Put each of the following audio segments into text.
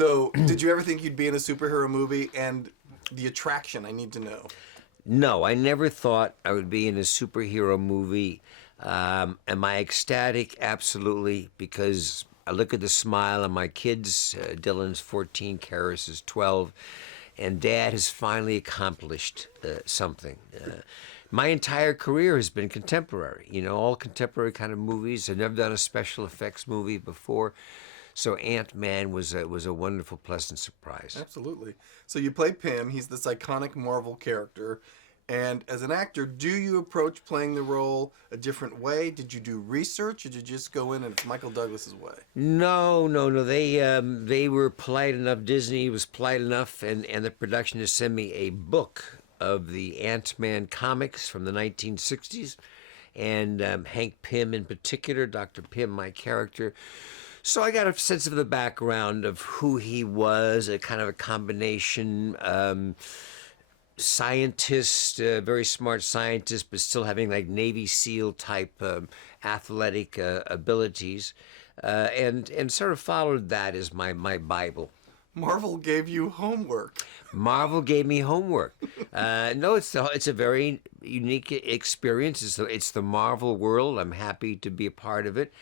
So, did you ever think you'd be in a superhero movie? And the attraction, I need to know. No, I never thought I would be in a superhero movie. Am I ecstatic? Absolutely, because I look at the smile on my kids. Dylan's 14, Karis is 12, and Dad has finally accomplished something. My entire career has been contemporary, all contemporary kind of movies. I've never done a special effects movie before. So Ant-Man was a wonderful, pleasant surprise. Absolutely. So you play Pym. He's this iconic Marvel character. And as an actor, do you approach playing the role a different way? Did you do research, or did you just go in and it's Michael Douglas's way? No, no, no. They were polite enough. Disney was polite enough, and the production to send me a book of the Ant-Man comics from the 1960s, and Hank Pym in particular, Dr. Pym, my character. So I got a sense of the background of who he was, a kind of a combination scientist, very smart scientist, but still having like Navy SEAL type athletic abilities, and sort of followed that as my Bible. Marvel gave you homework. Marvel gave me homework. No, it's a very unique experience. It's the Marvel world. I'm happy to be a part of it.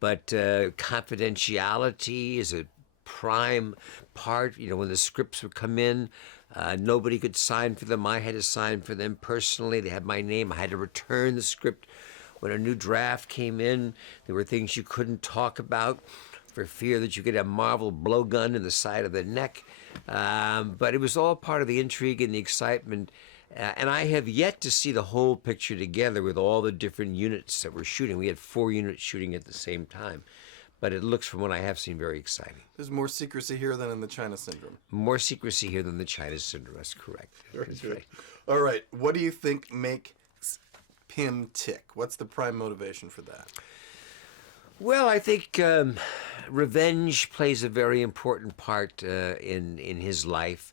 But confidentiality is a prime part. When the scripts would come in, nobody could sign for them. I had to sign for them personally. They had my name. I had to return the script when a new draft came in. There were things you couldn't talk about for fear that you could have Marvel blowgun in the side of the neck. But it was all part of the intrigue and the excitement. And I have yet to see the whole picture together with all the different units that we're shooting. We had 4 units shooting at the same time. But it looks, from what I have seen, very exciting. There's more secrecy here than in the China Syndrome. More secrecy here than the China Syndrome. That's correct. Very good. Right. All right. What do you think makes Pym tick? What's the prime motivation for that? Well, I think revenge plays a very important part in his life.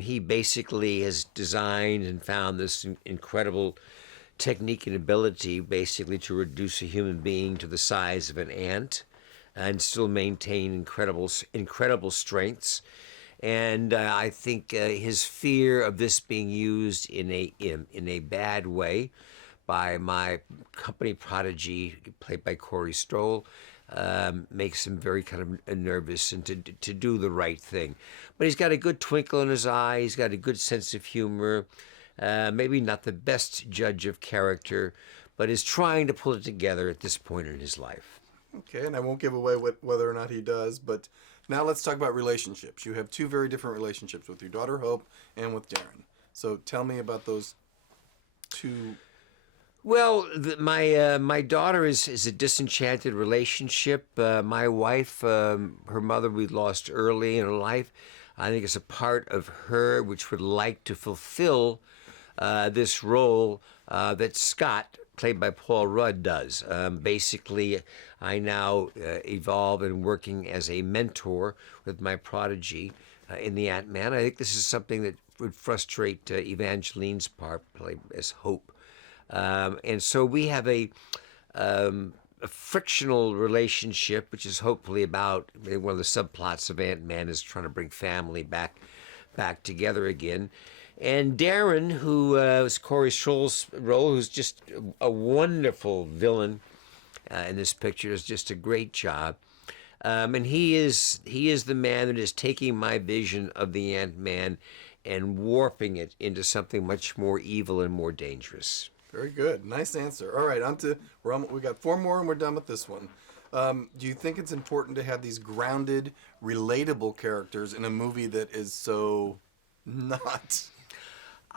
He basically has designed and found this incredible technique and ability basically to reduce a human being to the size of an ant and still maintain incredible strengths. And I think his fear of this being used in a bad way by my company prodigy, played by Corey Stoll, makes him very kind of nervous and to do the right thing. But he's got a good twinkle in his eye. He's got a good sense of humor. Maybe not the best judge of character, but is trying to pull it together at this point in his life. Okay, and I won't give away whether or not he does, but now let's talk about relationships. You have 2 very different relationships with your daughter, Hope, and with Darren. So tell me about those 2. Well, my daughter is a disenchanted relationship. My wife, her mother, we lost early in her life. I think it's a part of her which would like to fulfill this role that Scott, played by Paul Rudd, does. Basically, I now evolve in working as a mentor with my prodigy in the Ant-Man. I think this is something that would frustrate Evangeline's part, played as Hope. And so we have a frictional relationship, which is hopefully about one of the subplots of Ant-Man is trying to bring family back together again. And Darren, who is Corey Stoll's role, who's just a wonderful villain in this picture, does just a great job. And he is the man that is taking my vision of the Ant-Man and warping it into something much more evil and more dangerous. Very good. Nice answer. All right, we got 4 more and we're done with this one. Do you think it's important to have these grounded, relatable characters in a movie that is so not?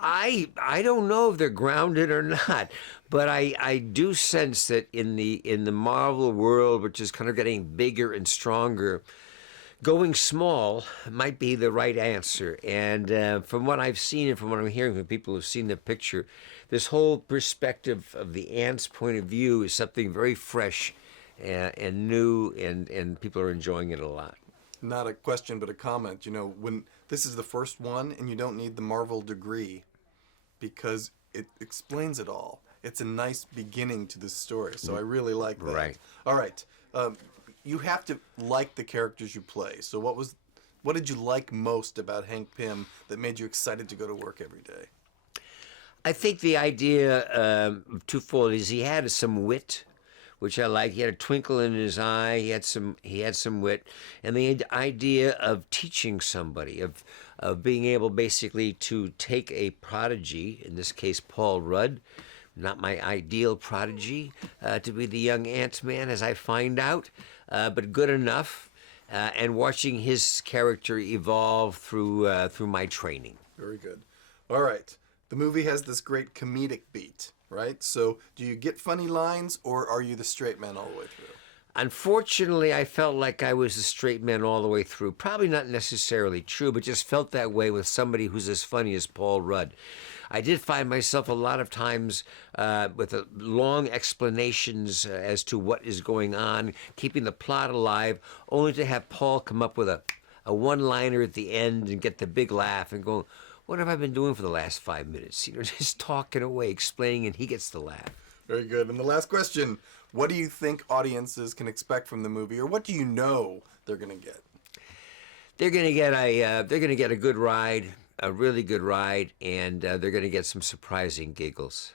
I don't know if they're grounded or not, but I do sense that in the Marvel world, which is kind of getting bigger and stronger, going small might be the right answer. And from what I've seen and from what I'm hearing from people who've seen the picture, this whole perspective of the ant's point of view is something very fresh and new, and people are enjoying it a lot. Not a question, but a comment. When this is the first one, and you don't need the Marvel degree because it explains it all. It's a nice beginning to this story, so I really like that. Right. All right. You have to like the characters you play. So what was what did you like most about Hank Pym that made you excited to go to work every day? I think the idea twofold is he had some wit, which I like. He had a twinkle in his eye. He had some wit, and the idea of teaching somebody, of being able basically to take a prodigy, in this case Paul Rudd, not my ideal prodigy, to be the young Ant-Man, as I find out, but good enough, and watching his character evolve through my training. Very good. All right. The movie has this great comedic beat, right? So do you get funny lines, or are you the straight man all the way through? Unfortunately, I felt like I was a straight man all the way through. Probably not necessarily true, but just felt that way with somebody who's as funny as Paul Rudd. I did find myself a lot of times with long explanations as to what is going on, keeping the plot alive, only to have Paul come up with a one-liner at the end and get the big laugh and go, what have I been doing for the last 5 minutes? You know, just talking away, explaining, and he gets the laugh. Very good. And the last question, what do you think audiences can expect from the movie, or what do you know they're going to get? They're going to get a good ride, a really good ride, and they're going to get some surprising giggles.